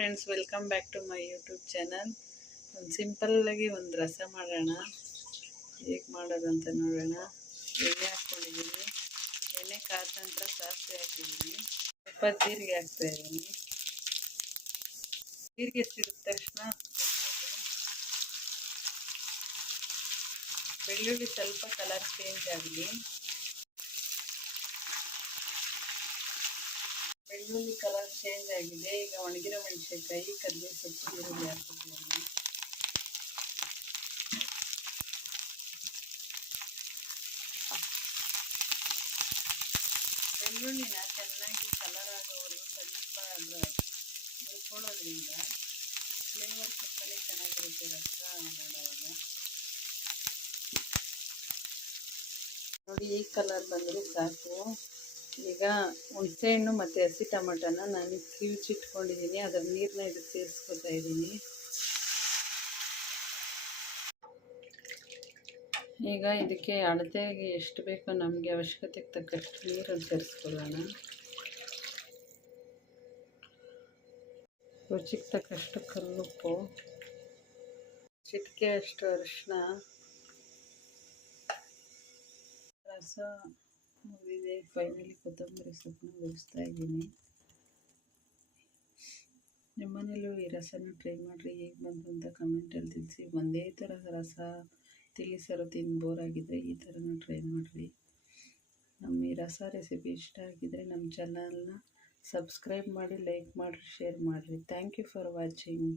Friends welcome back to my YouTube channel ಒಂದು ಸಿಂಪಲ್ಲಾಗಿ ಒಂದು ರಸ ಮಾಡೋಣ. ಹೇಗೆ ಮಾಡೋದಂತ ನೋಡೋಣ. ಎಣ್ಣೆ ಹಾಕ್ಕೊಂಡಿದ್ದೀನಿ ಎಣ್ಣೆ ಕಾದಂತ ಸಾಸಿವೆ ಹಾಕಿದ್ದೀನಿ. ಸ್ವಲ್ಪ ಜೀರಿಗೆ ಹಾಕ್ತಾ ಇದ್ದೀನಿ. ಜೀರಿಗೆ ಸಿಗಿದ ತಕ್ಷಣ ಬೆಳ್ಳುಳ್ಳಿ ಸ್ವಲ್ಪ ಕಲರ್ ಚೇಂಜ್ ಆಗಲಿ ಬೆಳ್ಳುಳ್ಳಿ ಕಲರ್ ಚೇಂಜ್ ಆಗಿದೆ. ಈಗ ಒಣಗಿರೋ ಮೆಣಸಿನ್ಕಾಯಿ ಕರ್ಬೇವು ಸೊಪ್ಪು, ಈರುಳ್ಳಿ ಹಾಕ್ತಿದ್ದೀನಿ ಬೆಳ್ಳುಳ್ಳಿನ ಚೆನ್ನಾಗಿ ಕಲರ್ ಆಗೋವರೆಗೂ ಸ್ವಲ್ಪ ಅದರ ಫ್ಲೇವರ್ ತುಂಬಾನೇ ಚೆನ್ನಾಗಿರುತ್ತೆ ರಸ ಮಾಡೋವಾಗ. ನೋಡಿ, ಈ ಕಲರ್ ಬಂದರೆ ಸಾಕು. ಈಗ ಹುಣಸೆಹಣ್ಣು ಮತ್ತು ಹಸಿ ಟೊಮಟನ ನಾನು ಕಿವಿಚಿಟ್ಕೊಂಡಿದ್ದೀನಿ ಅದರ ನೀರನ್ನ ಇದು ಸೇರಿಸ್ಕೊತಾ ಇದ್ದೀನಿ. ಈಗ ಇದಕ್ಕೆ ಅಳತೆಗೆ ಎಷ್ಟು ಬೇಕೋ ನಮಗೆ ಅವಶ್ಯಕತೆಗೆ ತಕ್ಕಷ್ಟು ನೀರನ್ನು ಸೇರಿಸ್ಕೊಳ್ಳೋಣ. ರುಚಿಗೆ ತಕ್ಕಷ್ಟು ಕಲ್ಲುಪ್ಪು. ಚಿಟಿಕೆ ಅಷ್ಟು ಅರಿಶಿನ ರಸ. ಮುಗಿದಿದೆ ಫೈನಲಿ ಕೊತ್ತಂಬರಿ ಸೊಪ್ಪನ್ನ ಬೆಳೆಸ್ತಾ ಇದ್ದೀನಿ ನಿಮ್ಮನೇಲೂ ಈ ರಸನ ಟ್ರೈ ಮಾಡಿರಿ ಹೇಗೆ ಬಂತು ಅಂತ ಕಮೆಂಟಲ್ಲಿ ತಿಳಿಸಿ ಒಂದೇ ಥರ ರಸ ತಿಳಿಸರು ತಿಂದು ಬೋರ್ ಆಗಿದ್ರೆ ಈ ಥರನೂ ಟ್ರೈ ಮಾಡಿರಿ ನಮ್ಮ ಈ ರಸ ರೆಸಿಪಿ ಇಷ್ಟ ಆಗಿದ್ದರೆ ನಮ್ಮ ಚಾನಲ್ನ ಸಬ್ಸ್ಕ್ರೈಬ್ ಮಾಡಿ ಲೈಕ್ ಮಾಡಿರಿ ಶೇರ್ ಮಾಡಿರಿ ಥ್ಯಾಂಕ್ ಯು ಫಾರ್ ವಾಚಿಂಗ್